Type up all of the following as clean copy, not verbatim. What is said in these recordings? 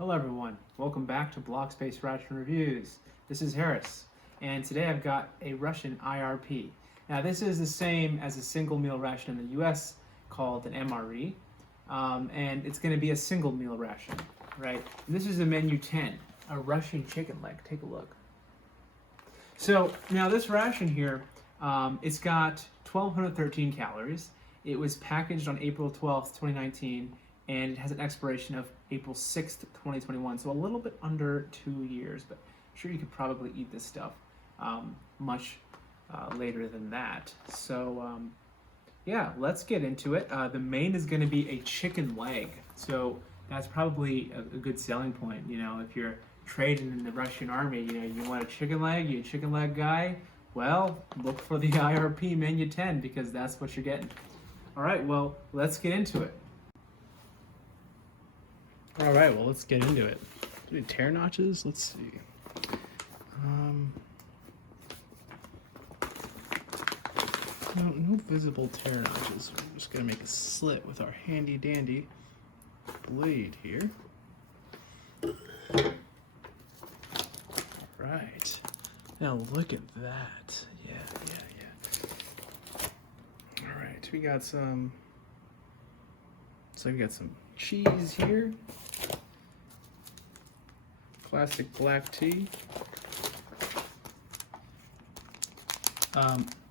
Hello everyone, welcome back to BlogSpace Ration Reviews. This is Harris, and today I've got a Russian IRP. Now this is the same as a single meal ration in the US called an MRE, and it's going to be a single meal ration, right? And this is the menu 10, a Russian chicken leg. Take a look. So now this ration here, it's got 1,213 calories. It was packaged on April 12th, 2019, and it has an expiration of April 6th, 2021, so a little bit under 2 years, but I'm sure you could probably eat this stuff much later than that. So yeah, let's get into it. The main is going to be a chicken leg, so that's probably a good selling point. You know, if you're trading in the Russian army, you know, you want a chicken leg, you're a chicken leg guy, well, look for the IRP menu 10 because that's what you're getting. All right, well, let's get into it. All right, well, let's get into it. Any tear notches? Let's see. No visible tear notches. We're just gonna make a slit with our handy dandy blade here. All right. Now look at that. Yeah. All right, we got some. So we got some cheese here. Classic black tea.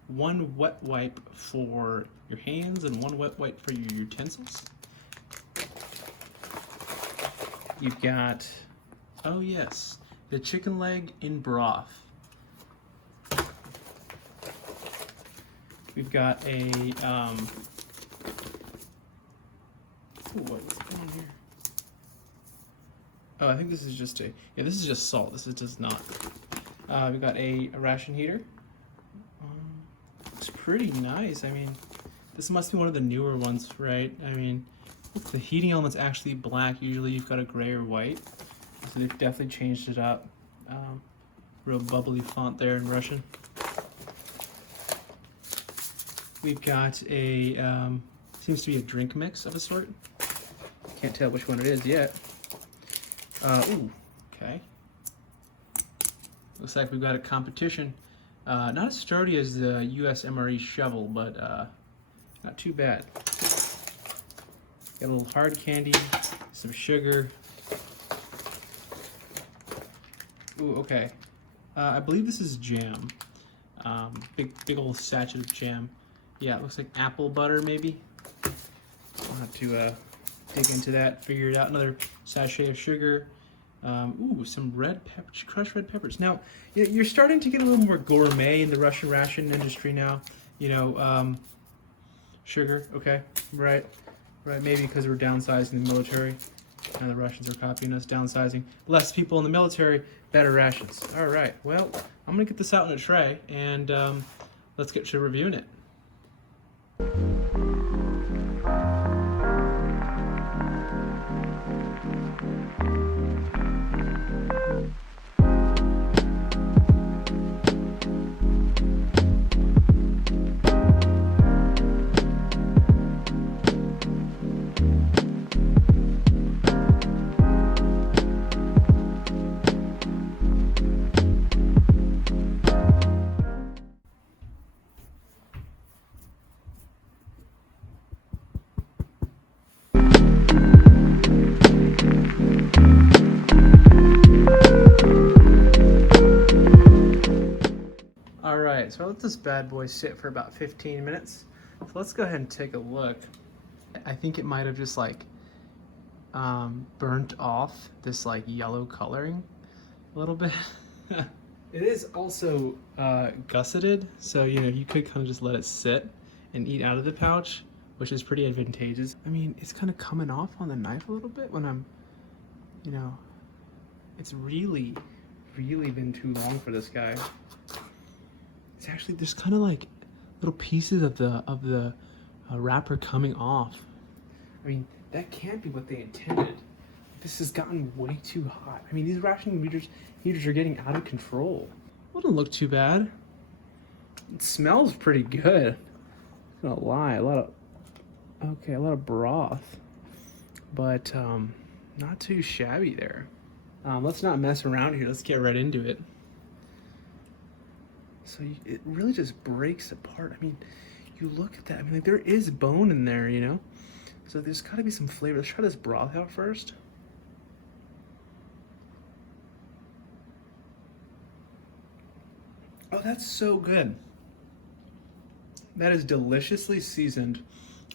One wet wipe for your hands and one wet wipe for your utensils. You've got, oh yes, the chicken leg in broth. We've got a, what's going on here? Oh, I think this is just this is just salt. This is just not. We've got a ration heater. It's pretty nice. I mean, this must be one of the newer ones, right? I mean, the heating element's actually black. Usually you've got a gray or white. So they've definitely changed it up. Real bubbly font there in Russian. We've got a, seems to be a drink mix of a sort. Can't tell which one it is yet. Ooh, okay. Looks like we've got a competition. Not as sturdy as the US MRE shovel, but not too bad. Got a little hard candy, some sugar. Ooh, okay. I believe this is jam. Big old sachet of jam. Yeah, it looks like apple butter maybe. I'll have to dig into that, figure it out. Another sachet of sugar. Ooh, some red peppers, crushed red peppers. Now, you're starting to get a little more gourmet in the Russian ration industry now. You know, sugar, okay, right, maybe because we're downsizing the military, and the Russians are copying us, downsizing. Less people in the military, better rations. All right, well, I'm gonna get this out in a tray, and let's get to reviewing it. Alright, so I let this bad boy sit for about 15 minutes. So let's go ahead and take a look. I think it might have just like burnt off this like yellow coloring a little bit. It is also gusseted, so you know you could kind of just let it sit and eat out of the pouch, which is pretty advantageous. I mean, it's kind of coming off on the knife a little bit when I'm, you know, it's really been too long for this guy. It's actually, there's kind of like little pieces of the wrapper coming off. I mean, that can't be what they intended. This has gotten way too hot. I mean, these ration heaters are getting out of control. Wouldn't look too bad. It smells pretty good. I'm not gonna lie, a lot of broth. But Not too shabby there. Let's not mess around here. Let's get right into it. So it really just breaks apart. I mean, you look at that. I mean, like, there is bone in there, you know? So there's got to be some flavor. Let's try this broth out first. Oh, that's so good. That is deliciously seasoned.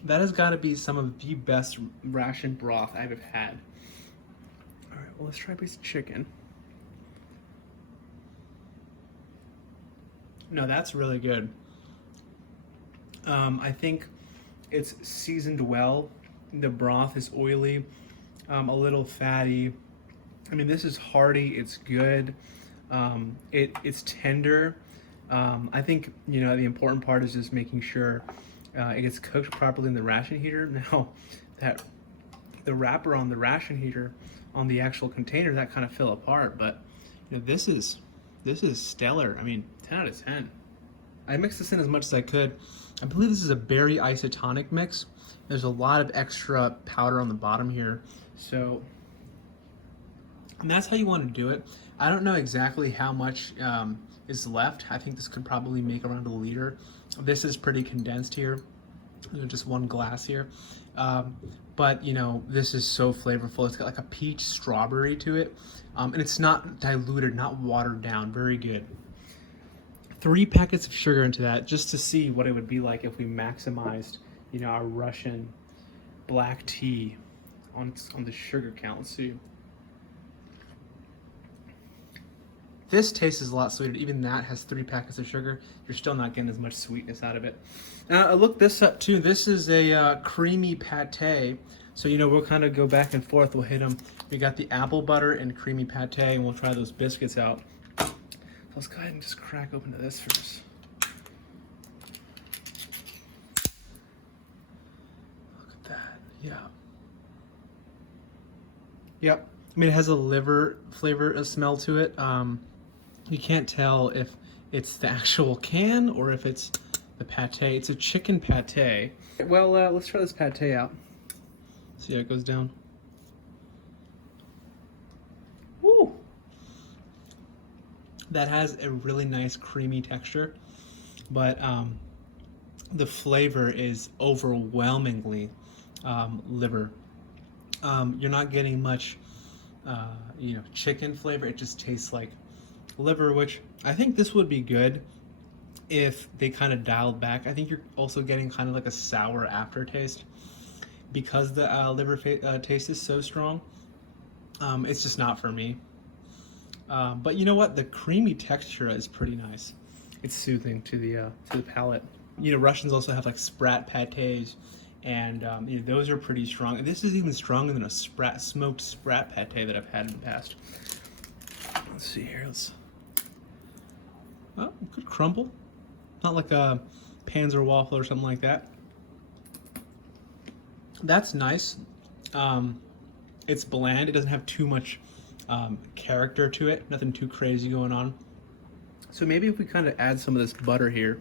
That has got to be some of the best ration broth I've ever had. All right, well, let's try a piece of chicken. No, that's really good. I think it's seasoned well. The broth is oily, a little fatty. I mean, this is hearty. It's good. It's tender. I think, you know, the important part is just making sure it gets cooked properly in the ration heater. Now, that the wrapper on the ration heater on the actual container, that kind of fell apart, but you know, this is stellar. I mean, 10 out of 10. I mixed this in as much as I could. I believe this is a berry isotonic mix. There's a lot of extra powder on the bottom here, so, and that's how you want to do it. I don't know exactly how much is left. I think this could probably make around 1 liter. This is pretty condensed here, just 1 glass here. But you know, this is so flavorful. It's got like a peach strawberry to it, and it's not diluted, not watered down. Very good. 3 packets of sugar into that, just to see what it would be like if we maximized, you know, our Russian black tea on the sugar count. Let's see. This tastes a lot sweeter. Even that has 3 packets of sugar. You're still not getting as much sweetness out of it. I looked this up too. This is a creamy pate. So, you know, we'll kind of go back and forth. We'll hit them. We got the apple butter and creamy pate, and we'll try those biscuits out. So let's go ahead and just crack open to this first. Look at that. Yeah. Yep. I mean, it has a liver flavor, a smell to it. You can't tell if it's the actual can or if it's the pate. It's a chicken pate. Well, let's try this pate out. See how it goes down. Woo! That has a really nice creamy texture, but the flavor is overwhelmingly liver. You're not getting much, you know, chicken flavor. It just tastes like liver, which I think this would be good if they kind of dialed back. I think you're also getting kind of like a sour aftertaste because the liver taste is so strong. It's just not for me. But you know what? The creamy texture is pretty nice. It's soothing to the palate. You know, Russians also have like sprat pates, and you know, those are pretty strong. And this is even stronger than a smoked sprat pate that I've had in the past. Let's see here. Oh, good crumble. Not like a Panzer waffle or something like that. That's nice. It's bland. It doesn't have too much character to it. Nothing too crazy going on. So maybe if we kind of add some of this butter here.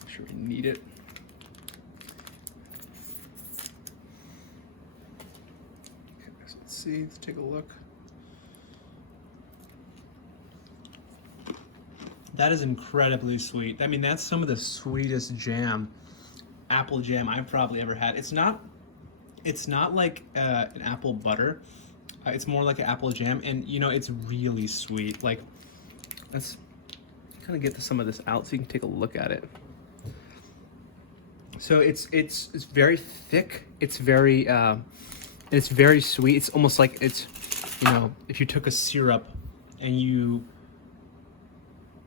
Make sure we knead it. Okay, so let's see. Let's take a look. That is incredibly sweet. I mean, that's some of the sweetest jam, apple jam I've probably ever had. It's not like an apple butter. It's more like an apple jam, and you know, it's really sweet. Like, let's kind of get some of this out so you can take a look at it. So it's very thick. It's very sweet. It's almost like it's, you know, if you took a syrup and you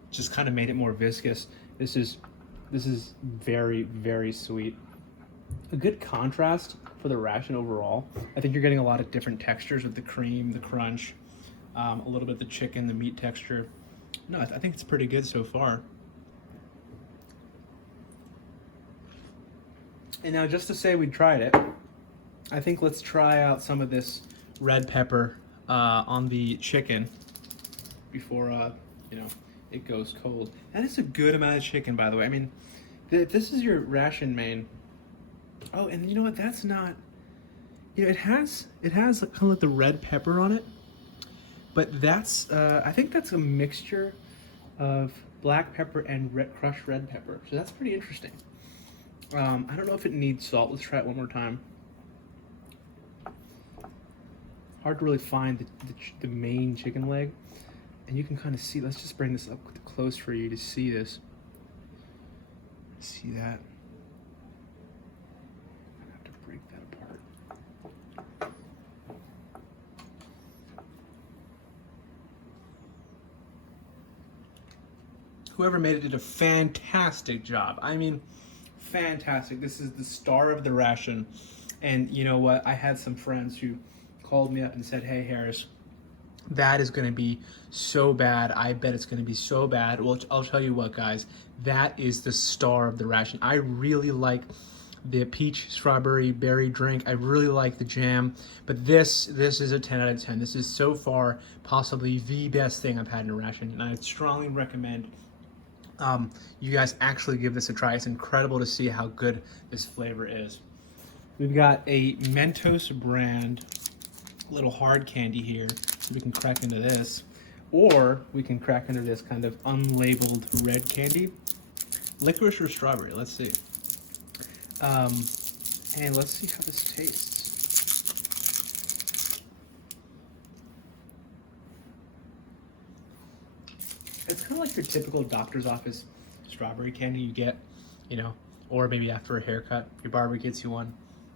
just kind of made it more viscous. This is very, very sweet. A good contrast for the ration overall. I think you're getting a lot of different textures with the cream, the crunch, a little bit of the chicken, the meat texture. No, I think it's pretty good so far. And now, just to say we tried it, I think let's try out some of this red pepper on the chicken before you know, it goes cold. That is a good amount of chicken, by the way. I mean, if this is your ration main. Oh, and you know what? That's not You know, it has kind of like the red pepper on it, but that's I think that's a mixture of black pepper and crushed red pepper. So that's pretty interesting. I don't know if it needs salt. Let's try it one more time. Hard to really find the main chicken leg, and you can kind of see. Let's just bring this up close for you to see this. See that? I have to break that apart. Whoever made it did a fantastic job. I mean, fantastic. This is the star of the ration. And you know what? I had some friends who called me up and said, "Hey, Harris, that is going to be so bad. I bet it's going to be so bad." Well, I'll tell you what, guys. That is the star of the ration. I really like the peach strawberry berry drink. I really like the jam, but this is a 10 out of 10. This is so far possibly the best thing I've had in a ration, and I strongly recommend you guys actually give this a try. It's incredible to see how good this flavor is. We've got a Mentos brand little hard candy here. We can crack into this, or we can crack into this kind of unlabeled red candy. Licorice or strawberry? Let's see. And let's see how this tastes. It's kind of like your typical doctor's office strawberry candy you get, you know, or maybe after a haircut, your barber gets you one.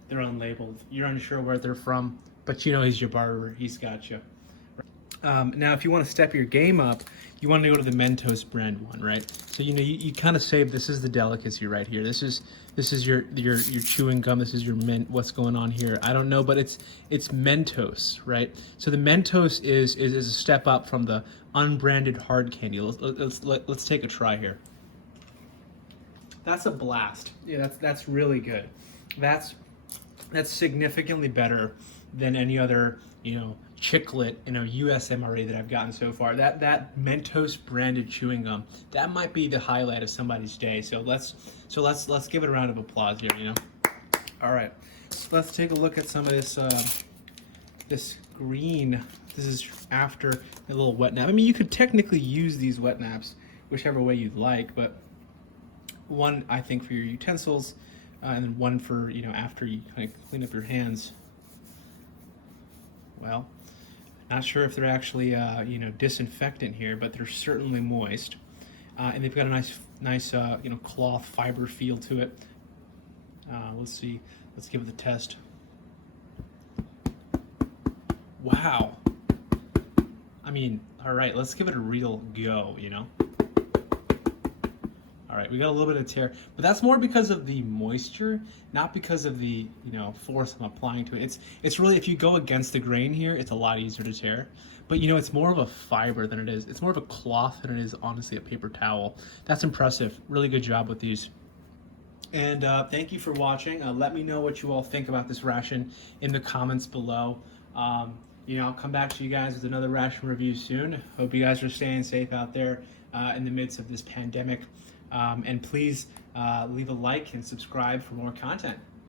They're unlabeled. You're unsure where they're from, but you know he's your barber. He's got you. Now, if you want to step your game up, you want to go to the Mentos brand one, right? So you know you kind of say this is the delicacy right here. This is your chewing gum. This is your mint. What's going on here? I don't know, but it's Mentos, right? So the Mentos is a step up from the unbranded hard candy. Let's take a try here. That's a blast. Yeah, that's really good. That's significantly better than any other, you know, chiclet, you know, USMRE that I've gotten so far. That Mentos branded chewing gum, that might be the highlight of somebody's day. So let's give it a round of applause here, you know. All right, let's take a look at some of this this green. This is after a little wet nap. I mean, you could technically use these wet naps whichever way you'd like, but one I think for your utensils, and then one for, you know, after you kind of clean up your hands. Well, not sure if they're actually you know, disinfectant here, but they're certainly moist, and they've got a nice you know, cloth fiber feel to it. Let's see. Let's give it the test. Wow. I mean, all right. Let's give it a real go. You know. All right, we got a little bit of tear, but that's more because of the moisture, not because of the, you know, force I'm applying to it. It's really, if you go against the grain here, it's a lot easier to tear. But you know, it's more of a fiber than it is. It's more of a cloth than it is, honestly, a paper towel. That's impressive. Really good job with these. And thank you for watching. Let me know what you all think about this ration in the comments below. You know, I'll come back to you guys with another ration review soon. Hope you guys are staying safe out there in the midst of this pandemic. And please leave a like and subscribe for more content.